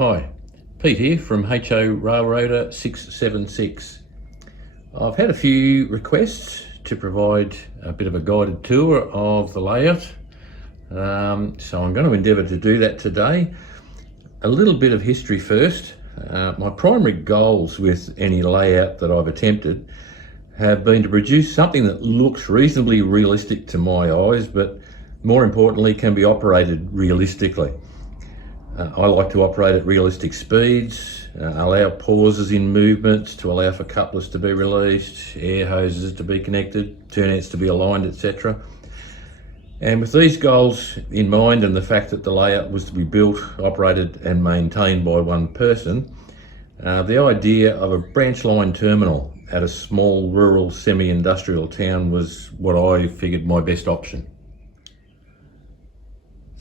Hi, Pete here from HO Railroader 676. I've had a few requests to provide a bit of a guided tour of the layout, so I'm going to endeavour to do that today. A little bit of history first. My primary goals with any layout that I've attempted have been to produce something that looks reasonably realistic to my eyes, but more importantly can be operated realistically. I like to operate at realistic speeds, allow pauses in movements to allow for couplers to be released, air hoses to be connected, turnouts to be aligned, etc. And with these goals in mind and the fact that the layout was to be built, operated and maintained by one person, the idea of a branch line terminal at a small rural semi-industrial town was what I figured my best option.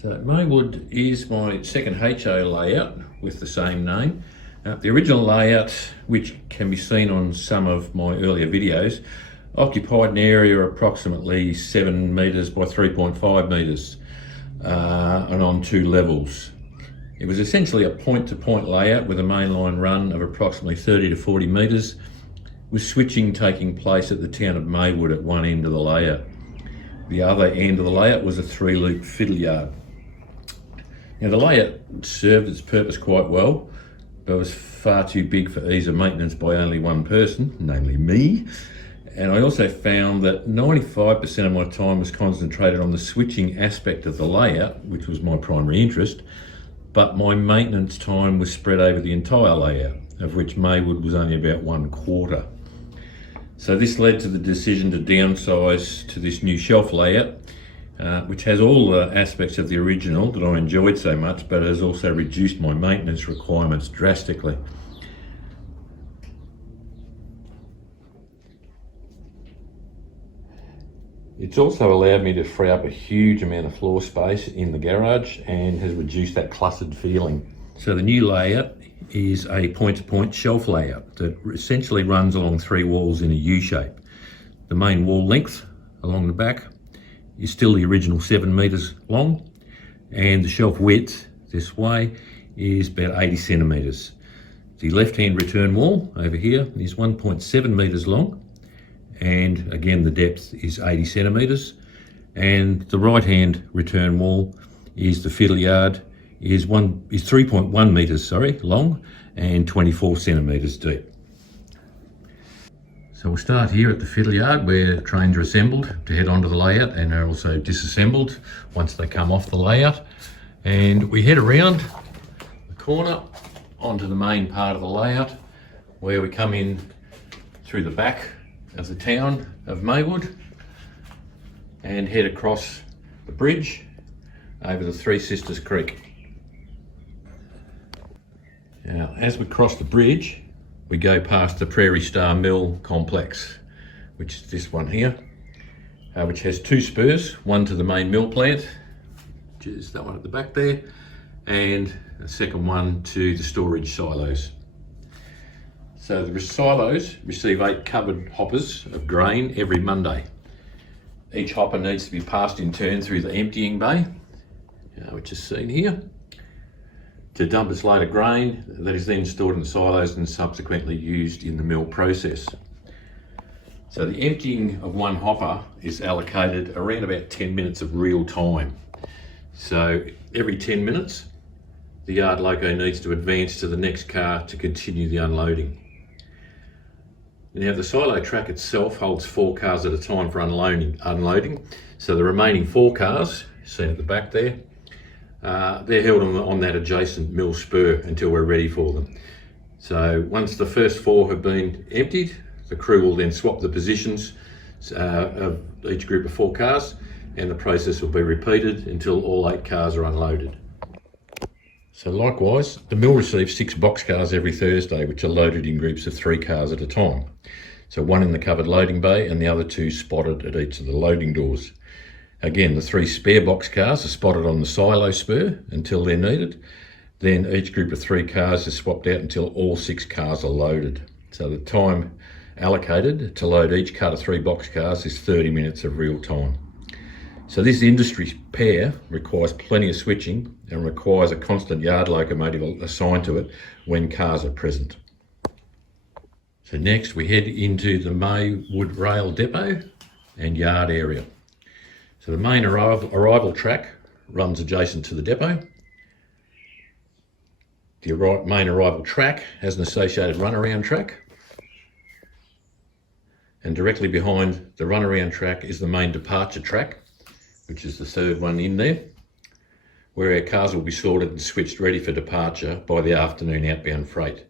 So Maywood is my second HO layout with the same name. The original layout, which can be seen on some of my earlier videos, occupied an area approximately 7 metres by 3.5 metres and on 2 levels. It was essentially a point-to-point layout with a mainline run of approximately 30 to 40 metres, with switching taking place at the town of Maywood at one end of the layout. The other end of the layout was a 3-loop fiddle yard. Now the layout served its purpose quite well, but was far too big for ease of maintenance by only one person, namely me. And I also found that 95% of my time was concentrated on the switching aspect of the layout, which was my primary interest, but my maintenance time was spread over the entire layout, of which Maywood was only about 1/4. So this led to the decision to downsize to this new shelf layout, which has all the aspects of the original that I enjoyed so much, but has also reduced my maintenance requirements drastically. It's also allowed me to free up a huge amount of floor space in the garage and has reduced that cluttered feeling. So the new layout is a point-to-point shelf layout that essentially runs along 3 walls in a U shape. The main wall length along the back is still the original 7 metres long, and the shelf width this way is about 80 centimetres. The left-hand return wall over here is 1.7 metres long, and again the depth is 80 centimetres, and the right-hand return wall is the fiddle yard is 3.1 metres long and 24 centimetres deep. So we'll start here at the fiddle yard where trains are assembled to head onto the layout and are also disassembled once they come off the layout. And we head around the corner onto the main part of the layout where we come in through the back of the town of Maywood and head across the bridge over the Three Sisters Creek. Now, as we cross the bridge, we go past the Prairie Star Mill complex, which is this one here, which has 2 spurs, one to the main mill plant, which is that one at the back there, and a second one to the storage silos. So the silos receive 8 covered hoppers of grain every Monday. Each hopper needs to be passed in turn through the emptying bay, which is seen here, to dump its load of grain that is then stored in the silos and subsequently used in the mill process. So the emptying of one hopper is allocated around about 10 minutes of real time. So every 10 minutes, the yard loco needs to advance to the next car to continue the unloading. Now the silo track itself holds 4 cars at a time for unloading. So the remaining 4 cars, seen at the back there, they're held on that adjacent mill spur until we're ready for them. So once the first 4 have been emptied, the crew will then swap the positions of each group of 4 cars, and the process will be repeated until all 8 cars are unloaded. So likewise, the mill receives 6 boxcars every Thursday, which are loaded in groups of 3 cars at a time. So 1 in the covered loading bay and the other 2 spotted at each of the loading doors. Again, the 3 spare boxcars are spotted on the silo spur until they're needed. Then each group of 3 cars is swapped out until all 6 cars are loaded. So the time allocated to load each car of 3 boxcars is 30 minutes of real time. So this industry pair requires plenty of switching and requires a constant yard locomotive assigned to it when cars are present. So next we head into the Maywood rail depot and yard area. So the main arrival track runs adjacent to the depot. The main arrival track has an associated runaround track. And directly behind the runaround track is the main departure track, which is the third one in there, where our cars will be sorted and switched ready for departure by the afternoon outbound freight.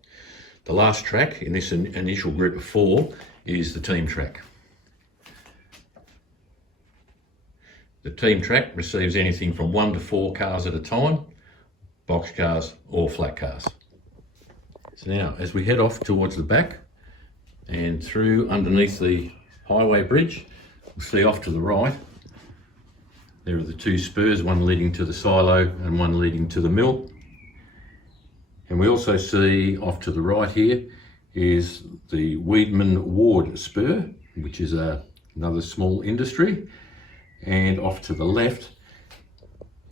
The last track in this initial group of 4 is the team track. The team track receives anything from 1 to 4 cars at a time, box cars or flat cars. So now, as we head off towards the back and through underneath the highway bridge, we'll see off to the right, there are the 2 spurs, one leading to the silo and one leading to the mill. And we also see off to the right here is the Maywood spur, which is another small industry. And off to the left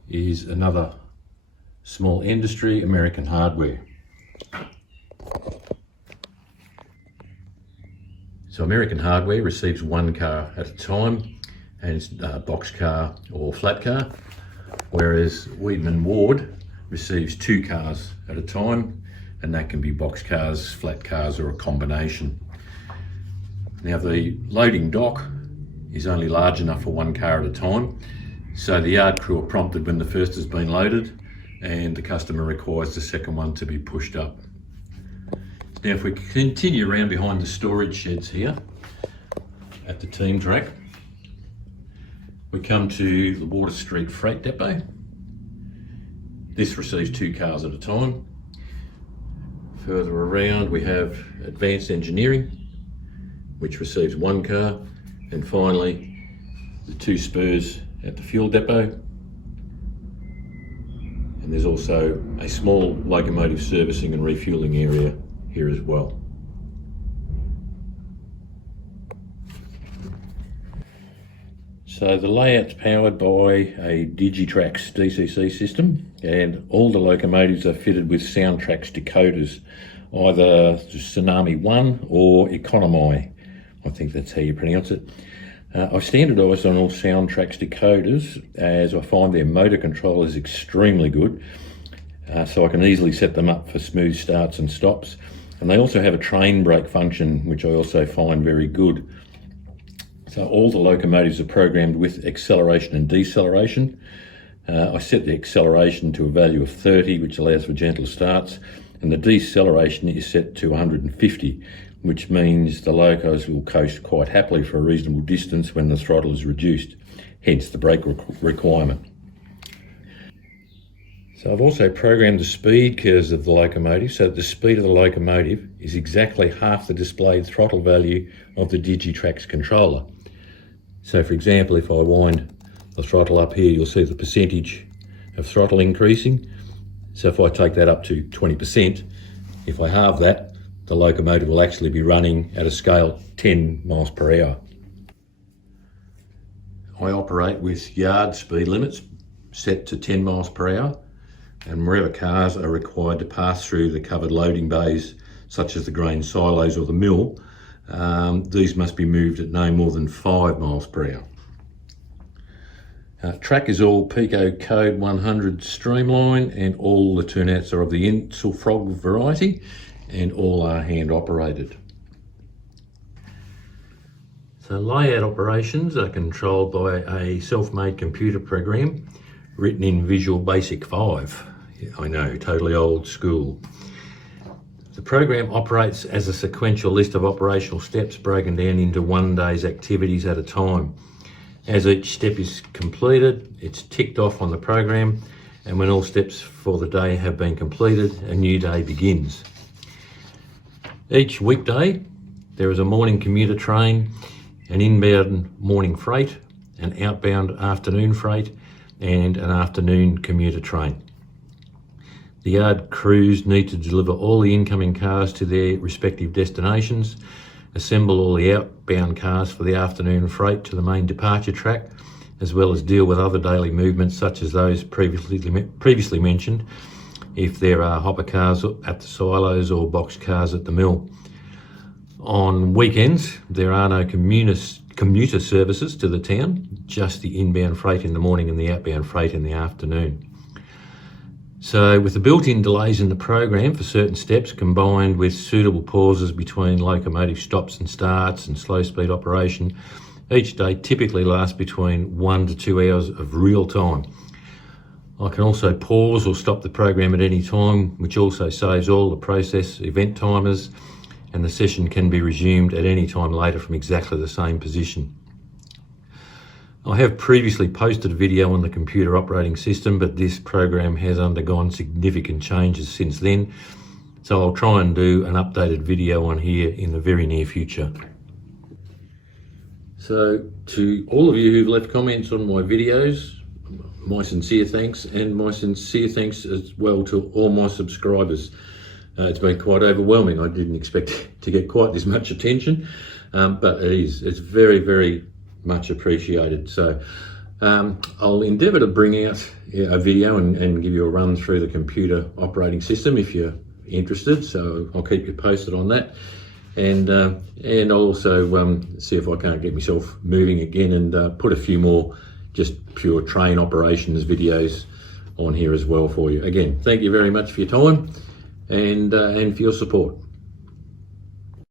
is another small industry, American Hardware. So American Hardware receives 1 car at a time, and it's a box car or flat car, whereas Maywood receives 2 cars at a time, and that can be box cars, flat cars, or a combination. Now the loading dock is only large enough for 1 car at a time, so the yard crew are prompted when the first has been loaded and the customer requires the second one to be pushed up. Now if we continue around behind the storage sheds here at the team track, we come to the Water Street Freight Depot. This receives 2 cars at a time. Further around we have Advanced Engineering, which receives 1 car. And finally, the 2 spurs at the fuel depot. And there's also a small locomotive servicing and refueling area here as well. So the layout's powered by a Digitrax DCC system, and all the locomotives are fitted with Soundtrax decoders, either Tsunami 1 or Economy. I think that's how you pronounce it. I've standardised on all Soundtrax decoders as I find their motor control is extremely good, so I can easily set them up for smooth starts and stops. And they also have a train brake function, which I also find very good. So all the locomotives are programmed with acceleration and deceleration. I set the acceleration to a value of 30, which allows for gentle starts, and the deceleration is set to 150, which means the locos will coast quite happily for a reasonable distance when the throttle is reduced, hence the brake requirement. So I've also programmed the speed curves of the locomotive so that the speed of the locomotive is exactly half the displayed throttle value of the Digitrax controller. So for example, if I wind the throttle up here, you'll see the percentage of throttle increasing. So if I take that up to 20%, if I halve that, the locomotive will actually be running at a scale 10 miles per hour. I operate with yard speed limits set to 10 miles per hour, and wherever cars are required to pass through the covered loading bays, such as the grain silos or the mill, these must be moved at no more than 5 miles per hour. Track is all Pico Code 100 streamline, and all the turnouts are of the Insel Frog variety, and all are hand operated. So layout operations are controlled by a self-made computer program written in Visual Basic 5. I know, totally old school. The program operates as a sequential list of operational steps broken down into one day's activities at a time. As each step is completed, it's ticked off on the program, and when all steps for the day have been completed, a new day begins. Each weekday, there is a morning commuter train, an inbound morning freight, an outbound afternoon freight, and an afternoon commuter train. The yard crews need to deliver all the incoming cars to their respective destinations, assemble all the outbound cars for the afternoon freight to the main departure track, as well as deal with other daily movements such as those previously mentioned, if there are hopper cars at the silos or box cars at the mill. On weekends, there are no commuter services to the town, just the inbound freight in the morning and the outbound freight in the afternoon. So with the built-in delays in the program for certain steps, combined with suitable pauses between locomotive stops and starts and slow speed operation, each day typically lasts between 1 to 2 hours of real time. I can also pause or stop the program at any time, which also saves all the process event timers, and the session can be resumed at any time later from exactly the same position. I have previously posted a video on the computer operating system, but this program has undergone significant changes since then, so I'll try and do an updated video on here in the very near future. So to all of you who've left comments on my videos, my sincere thanks, and my sincere thanks as well to all my subscribers. It's been quite overwhelming. I didn't expect to get quite this much attention, but it's very, very much appreciated. So I'll endeavour to bring out a video and give you a run through the computer operating system if you're interested. So I'll keep you posted on that, and I'll also see if I can't get myself moving again and put a few more just pure train operations videos on here as well for you. Again, thank you very much for your time and for your support.